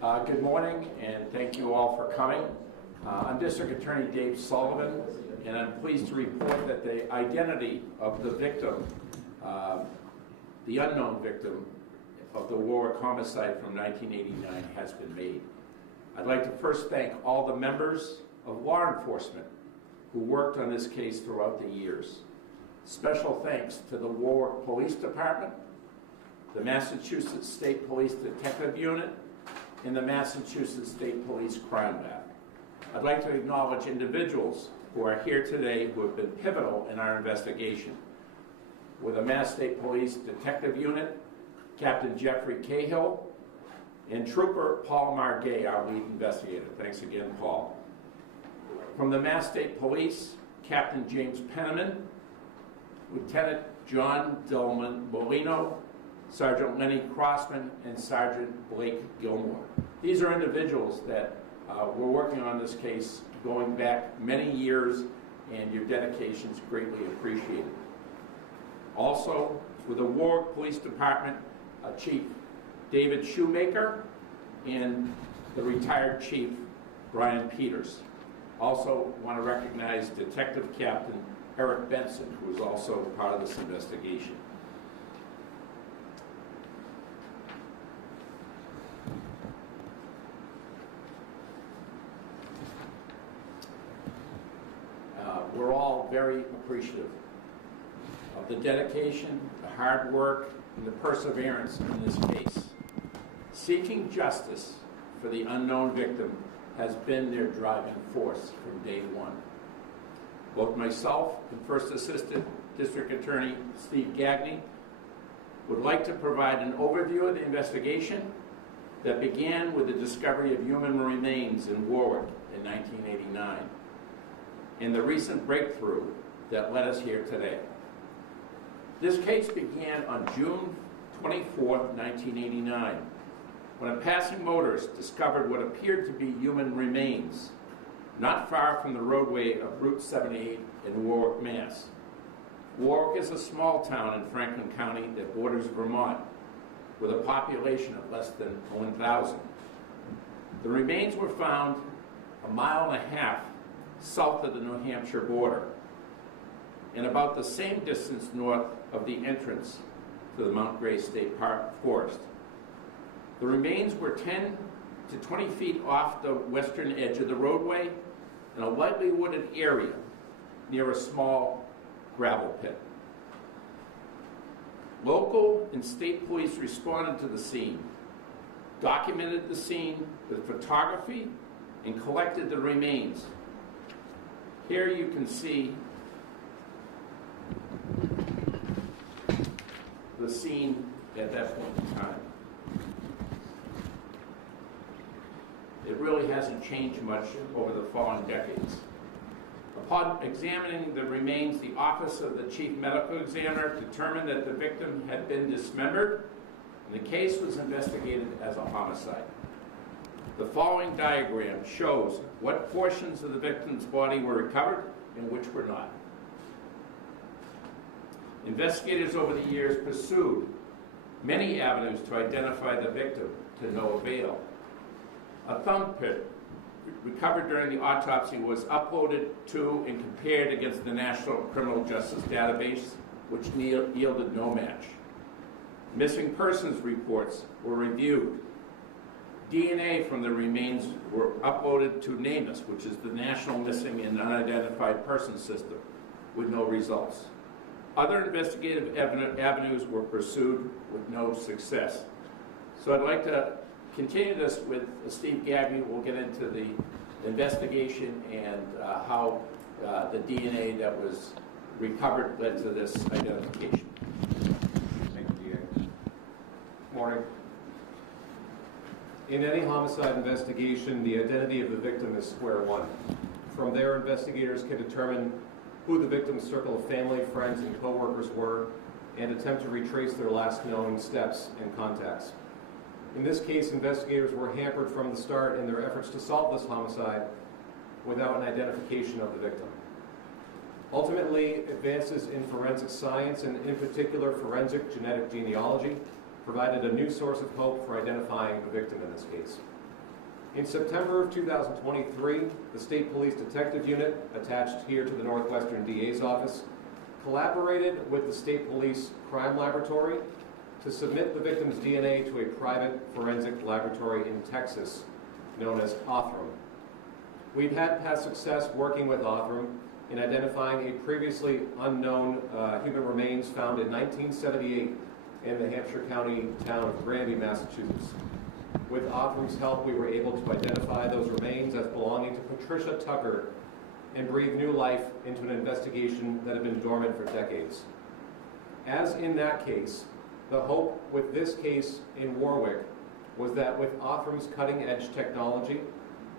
Good morning, and thank you all for coming. I'm District Attorney Dave Sullivan, and I'm pleased to report that the identity of the victim, the unknown victim of the Warwick homicide from 1989 has been made. I'd like to first thank all the members of law enforcement who worked on this case throughout the years. Special thanks to the Warwick Police Department, the Massachusetts State Police Detective Unit, and the Massachusetts State Police Crime Lab. I'd like to acknowledge individuals who are here today who have been pivotal in our investigation. With the Mass State Police Detective Unit, Captain Jeffrey Cahill, and Trooper Paul Margay, our lead investigator. Thanks again, Paul. From the Mass State Police, Captain James Penniman, Lieutenant John Dillman Molino, Sergeant Lenny Crossman, and Sergeant Blake Gilmore. These are individuals that were working on this case going back many years, and your dedication is greatly appreciated. Also, with the Warwick Police Department, Chief David Shoemaker and the retired Chief Brian Peters. Also want to recognize Detective Captain Eric Benson, who is also part of this investigation. We're all very appreciative of the dedication, the hard work, and the perseverance in this case. Seeking justice for the unknown victim has been their driving force from day one. Both myself and First Assistant District Attorney Steve Gagne would like to provide an overview of the investigation that began with the discovery of human remains in Warwick in 1989 and the recent breakthrough that led us here today. This case began on June 24, 1989, when a passing motorist discovered what appeared to be human remains not far from the roadway of Route 78 in Warwick, Mass. Warwick is a small town in Franklin County that borders Vermont with a population of less than 1,000. The remains were found 1.5 miles south of the New Hampshire border and about the same distance north of the entrance to the Mount Gray State Park Forest. The remains were 10 to 20 feet off the western edge of the roadway in a lightly wooded area near a small gravel pit. Local and state police responded to the scene, documented the scene with photography, and collected the remains. Here you can see the scene at that point in time. It really hasn't changed much over the following decades. Upon examining the remains, the Office of the Chief Medical Examiner determined that the victim had been dismembered, and the case was investigated as a homicide. The following diagram shows what portions of the victim's body were recovered and which were not. Investigators over the years pursued many avenues to identify the victim to no avail. A thumb print recovered during the autopsy was uploaded to and compared against the National Criminal Justice Database, which yielded no match. Missing persons reports were reviewed. DNA from the remains were uploaded to NamUs, which is the National Missing and Unidentified Persons System, with no results. Other investigative avenues were pursued with no success. So I'd like to continue this with Steve Gagne. We'll get into the investigation and how the DNA that was recovered led to this identification. Thank you, DA. Morning. In any homicide investigation, the identity of the victim is square one. From there, investigators can determine who the victim's circle of family, friends, and co-workers were, and attempt to retrace their last known steps and contacts. In this case, investigators were hampered from the start in their efforts to solve this homicide without an identification of the victim. Ultimately, advances in forensic science, and in particular forensic genetic genealogy, provided a new source of hope for identifying the victim in this case. In September of 2023, the State Police Detective Unit, attached here to the Northwestern DA's office, collaborated with the State Police Crime Laboratory to submit the victim's DNA to a private forensic laboratory in Texas known as Othram. We've had past success working with Othram in identifying a previously unknown human remains found in 1978 in the Hampshire County town of Granby, Massachusetts. With Othram's help, we were able to identify those remains as belonging to Patricia Tucker and breathe new life into an investigation that had been dormant for decades. As in that case, the hope with this case in Warwick was that with Othram's cutting-edge technology,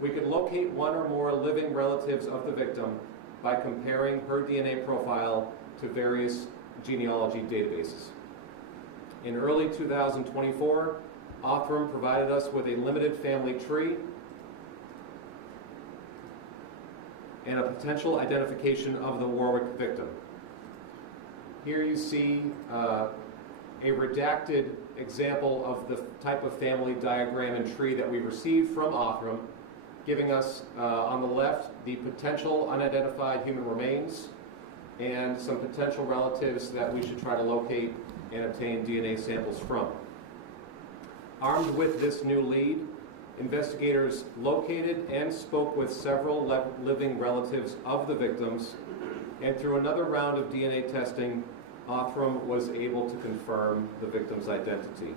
we could locate one or more living relatives of the victim by comparing her DNA profile to various genealogy databases. In early 2024, Othram provided us with a limited family tree and a potential identification of the Warwick victim. Here you see a redacted example of the type of family diagram and tree that we received from Othram, giving us on the left the potential unidentified human remains and some potential relatives that we should try to locate and obtain DNA samples from. Armed with this new lead, investigators located and spoke with several living relatives of the victims, and through another round of DNA testing, Othram was able to confirm the victim's identity.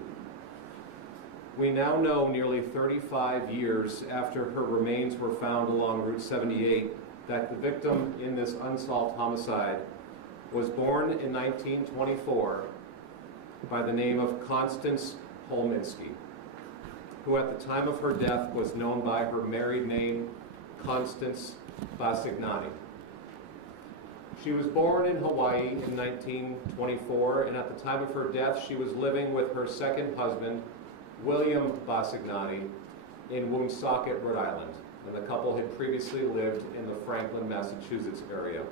We now know, nearly 35 years after her remains were found along Route 78, that the victim in this unsolved homicide was born in 1924 by the name of Constance Holminski, who at the time of her death was known by her married name, Constance Basignani. She was born in Hawaii in 1924, and at the time of her death, she was living with her second husband, William Basignani, in Woonsocket, Rhode Island, and the couple had previously lived in the Franklin, Massachusetts area.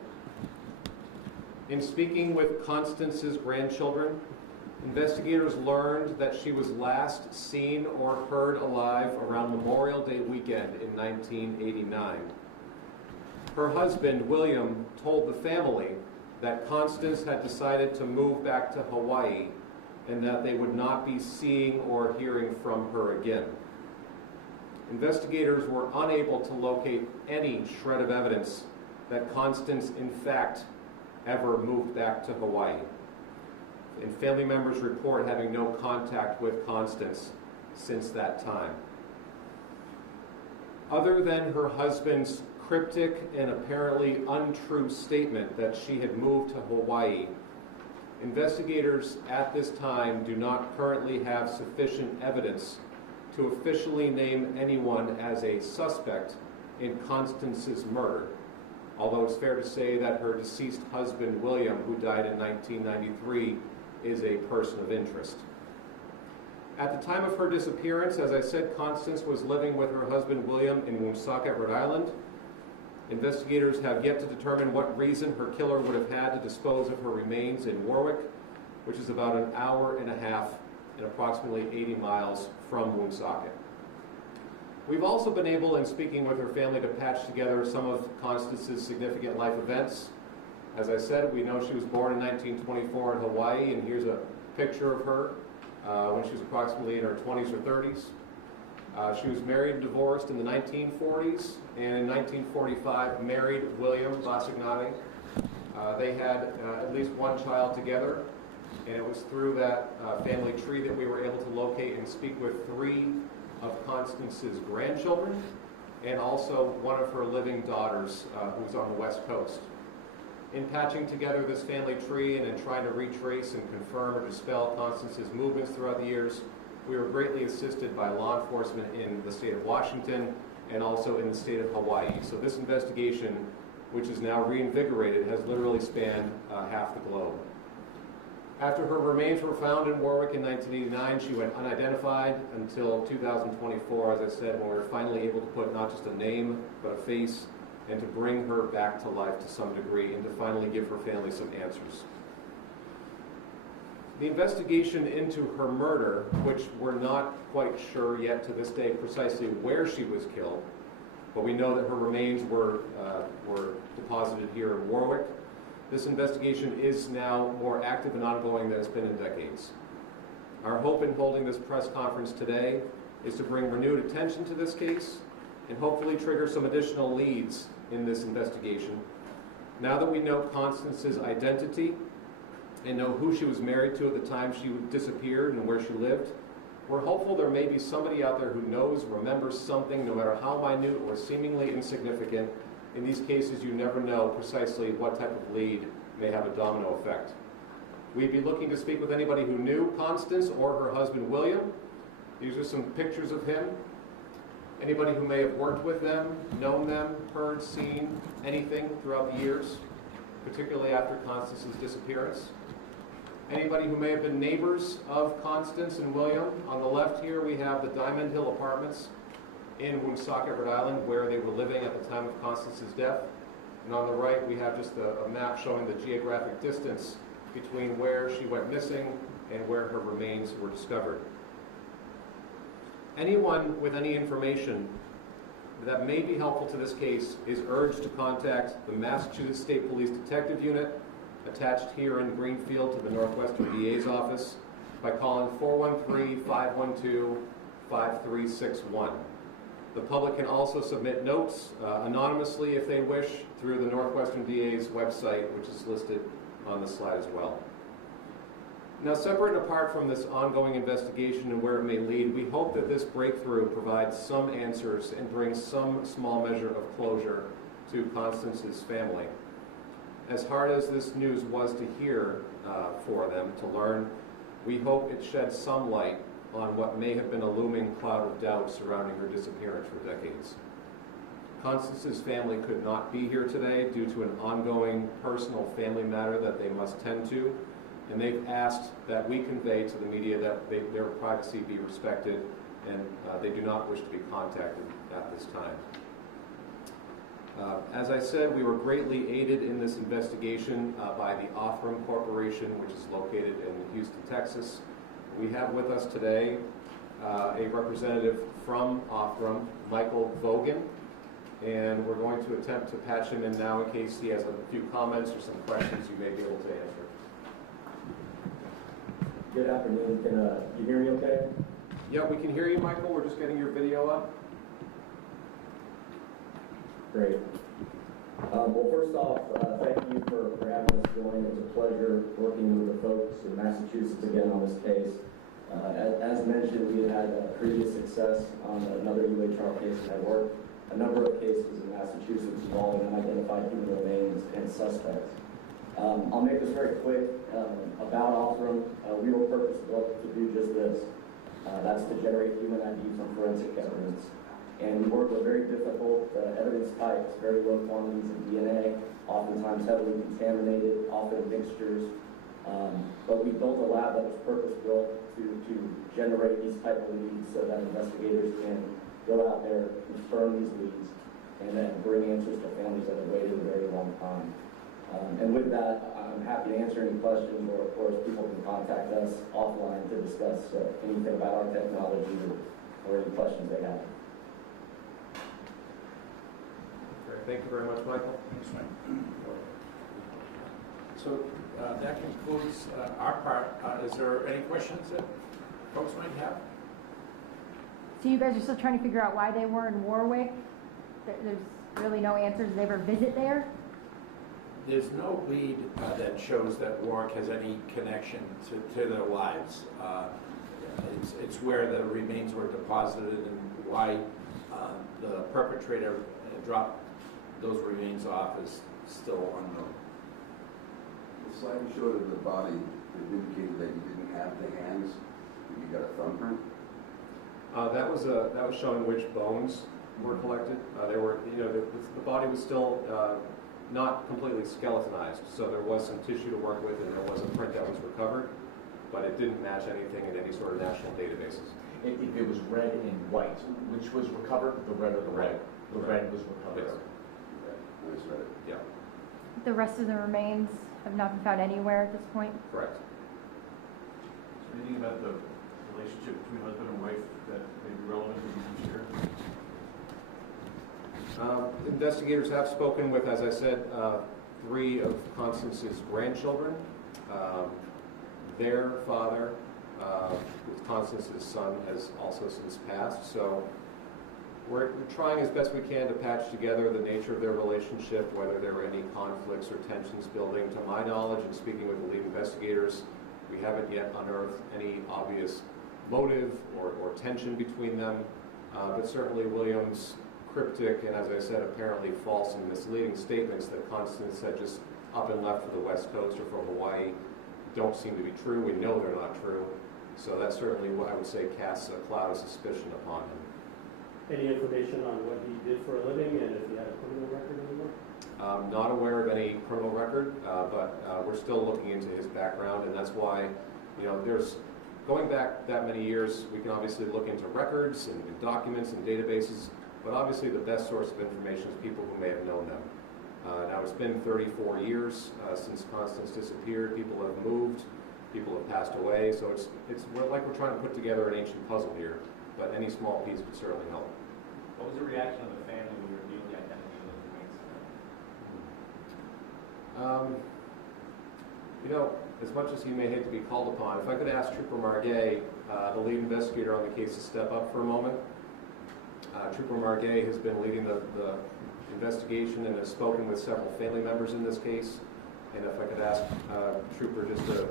In speaking with Constance's grandchildren, investigators learned that she was last seen or heard alive around Memorial Day weekend in 1989. Her husband, William, told the family that Constance had decided to move back to Hawaii and that they would not be seeing or hearing from her again. Investigators were unable to locate any shred of evidence that Constance, in fact, ever moved back to Hawaii. And family members report having no contact with Constance since that time. Other than her husband's cryptic and apparently untrue statement that she had moved to Hawaii, investigators at this time do not currently have sufficient evidence to officially name anyone as a suspect in Constance's murder, although it's fair to say that her deceased husband, William, who died in 1993, is a person of interest. At the time of her disappearance, as I said, Constance was living with her husband, William, in Woonsocket, Rhode Island. Investigators have yet to determine what reason her killer would have had to dispose of her remains in Warwick, which is about an hour and a half and approximately 80 miles from Woonsocket. We've also been able, in speaking with her family, to patch together some of Constance's significant life events. As I said, we know she was born in 1924 in Hawaii, and here's a picture of her when she was approximately in her 20s or 30s. She was married and divorced in the 1940s, and in 1945 married William Basignani. They had at least one child together, and it was through that family tree that we were able to locate and speak with 3 of Constance's grandchildren, and also one of her living daughters who's on the West Coast. In patching together this family tree and in trying to retrace and confirm or dispel Constance's movements throughout the years, we were greatly assisted by law enforcement in the state of Washington and also in the state of Hawaii. So this investigation, which is now reinvigorated, has literally spanned half the globe. After her remains were found in Warwick in 1989, she went unidentified until 2024, as I said, when we were finally able to put not just a name, but a face, and to bring her back to life to some degree, and to finally give her family some answers. The investigation into her murder, which we're not quite sure yet to this day precisely where she was killed, but we know that her remains were deposited here in Warwick. This investigation is now more active and ongoing than it's been in decades. Our hope in holding this press conference today is to bring renewed attention to this case and hopefully trigger some additional leads in this investigation. Now that we know Constance's identity and know who she was married to at the time she disappeared and where she lived, we're hopeful there may be somebody out there who knows, remembers something, no matter how minute or seemingly insignificant. In these cases, you never know precisely what type of lead may have a domino effect. We'd be looking to speak with anybody who knew Constance or her husband, William. These are some pictures of him. Anybody who may have worked with them, known them, heard, seen anything throughout the years, particularly after Constance's disappearance. Anybody who may have been neighbors of Constance and William. On the left here, we have the Diamond Hill Apartments in Woonsocket, Rhode Island, where they were living at the time of Constance's death. And on the right, we have just a map showing the geographic distance between where she went missing and where her remains were discovered. Anyone with any information that may be helpful to this case is urged to contact the Massachusetts State Police Detective Unit, attached here in Greenfield to the Northwestern DA's office, by calling 413-512-5361. The public can also submit notes anonymously if they wish through the Northwestern DA's website, which is listed on the slide as well. Now, separate and apart from this ongoing investigation and where it may lead, we hope that this breakthrough provides some answers and brings some small measure of closure to Constance's family. As hard as this news was to hear for them, to learn, we hope it sheds some light on what may have been a looming cloud of doubt surrounding her disappearance for decades. Constance's family could not be here today due to an ongoing personal family matter that they must tend to, and they've asked that we convey to the media that their privacy be respected, and they do not wish to be contacted at this time. As I said, we were greatly aided in this investigation by the Othram Corporation, which is located in Houston, Texas. We have with us today a representative from Othram, Michael Vogan, and we're going to attempt to patch him in now in case he has a few comments or some questions you may be able to answer. Good afternoon. Can you hear me okay? Yeah, we can hear you, Michael. We're just getting your video up. Great. Well, first off, thank you for having us join. It's a pleasure working with the folks in Massachusetts again on this case. As mentioned, we had previous success on another UHR case at work. A number of cases in Massachusetts involving unidentified human remains and suspects. I'll make this very quick. About Othram, we were purpose-built to do just this. That's to generate human ID from forensic evidence. And we work with very difficult evidence types, very low quantities of DNA, oftentimes heavily contaminated, often mixtures. But we built a lab that was purpose-built to generate these type of leads so that investigators can go out there, confirm these leads, and then bring answers to families that have waited a very long time. And with that, I'm happy to answer any questions, or of course people can contact us offline to discuss anything about our technology or any questions they have. Great. Thank you very much, Michael. Thanks, Mike. So that concludes our part. Is there any questions that folks might have? So you guys are still trying to figure out why they were in Warwick? There's really no answers. Did they ever visit there? There's no lead that shows that Warwick has any connection to their lives. It's where the remains were deposited and why the perpetrator dropped those remains off is still unknown. The slide you showed of the body, it indicated that you didn't have the hands, but you got a thumbprint. That was showing which bones were collected. The body was still not completely skeletonized, so there was some tissue to work with, and there was a print that was recovered, but it didn't match anything in any sort of national databases. It was red and white. Which was recovered? The red or the white? The red was recovered. Yes. That's right. Yeah. The rest of the remains have not been found anywhere at this point? Correct. Anything about the relationship between husband and wife that may be relevant that you can share? Investigators have spoken with, as I said, 3 of Constance's grandchildren. Their father, with Constance's son, has also since passed. So we're trying as best we can to patch together the nature of their relationship, whether there were any conflicts or tensions building. To my knowledge, and speaking with the lead investigators, we haven't yet unearthed any obvious motive or tension between them. But certainly William's cryptic and, as I said, apparently false and misleading statements that Constance had just up and left for the West Coast or for Hawaii don't seem to be true. We know they're not true. So that certainly, what I would say, casts a cloud of suspicion upon him. Any information on what he did for a living and if he had a criminal record anymore? Not aware of any criminal record, but we're still looking into his background, and that's why, there's going back that many years, we can obviously look into records and documents and databases, but obviously the best source of information is people who may have known them. Now it's been 34 years since Constance disappeared. People have moved, people have passed away, so we're trying to put together an ancient puzzle here, but any small piece would certainly help. What was the reaction of the family when you revealed the identity of the remains? As much as he may hate to be called upon, if I could ask Trooper Margay, the lead investigator on the case, to step up for a moment. Trooper Margay has been leading the investigation and has spoken with several family members in this case. And if I could ask Trooper just to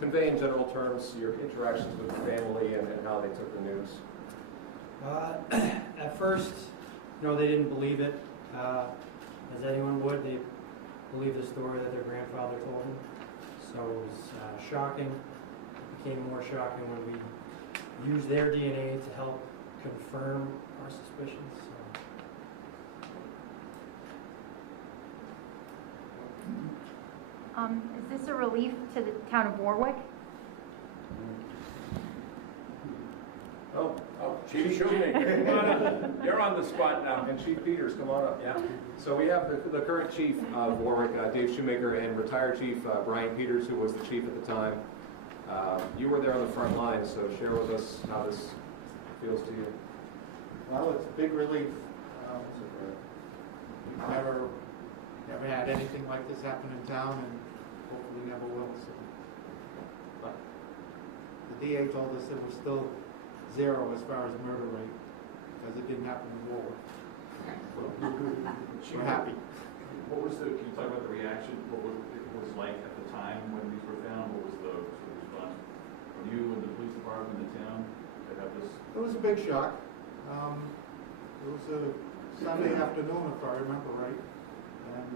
convey in general terms your interactions with the family and how they took the news. At first, they didn't believe it, as anyone would. They believed the story that their grandfather told them. So it was shocking. It became more shocking when we used their DNA to help confirm our suspicions. Is this a relief to the town of Warwick? Oh, Chief Shoemaker. You're on the spot now. And Chief Peters, come on up. Yeah. So we have the current chief of Warwick, Dave Shoemaker, and retired chief Brian Peters, who was the chief at the time. You were there on the front line, so share with us how this feels to you. Well, it's a big relief. We've never had anything like this happen in town, and hopefully never will. So. But the DA told us it was still 0 as far as murder rate, because it didn't happen in Warwick. We're happy. Can you talk about the reaction? What it was like at the time when these were found? What was the sort of response from you and the police department and the town to have this? It was a big shock. It was a Sunday afternoon, if I remember right, and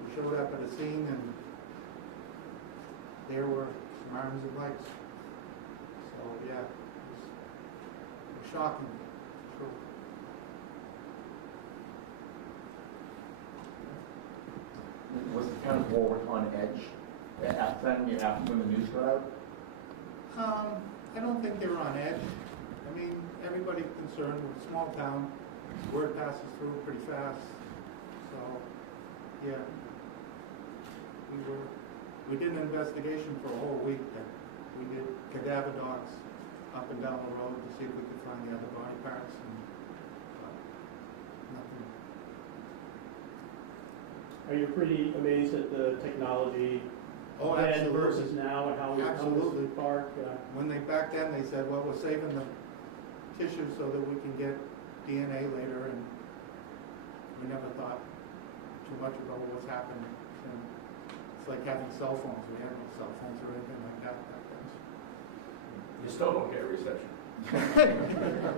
we showed up at a scene, and there were some arms and legs. So yeah, it was shocking. Sure. Was the town of Warwick on edge after when the news got out? I don't think they were on edge. I mean, everybody's concerned. We're a small town. Word passes through pretty fast. So, yeah. We did an investigation for a whole week. We did cadaver dogs up and down the road to see if we could find the other body parts, and nothing. Are you pretty amazed at the technology then versus now and how Absolutely. Park? Back then they said, well, we're saving the tissue so that we can get DNA later, and we never thought too much about what was happening. And it's like having cell phones. We had no cell phones or anything like that back then. You still don't get reception.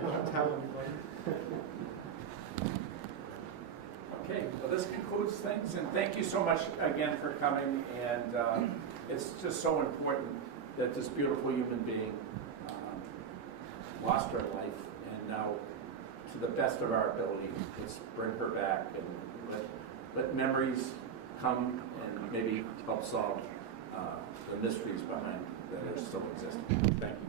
Don't tell anybody. Okay, well, this concludes things, and thank you so much again for coming. And it's just so important that this beautiful human being lost her life, and now, to the best of our ability, let's bring her back and let memories come and maybe help solve the mysteries behind that are still existing. Thank you.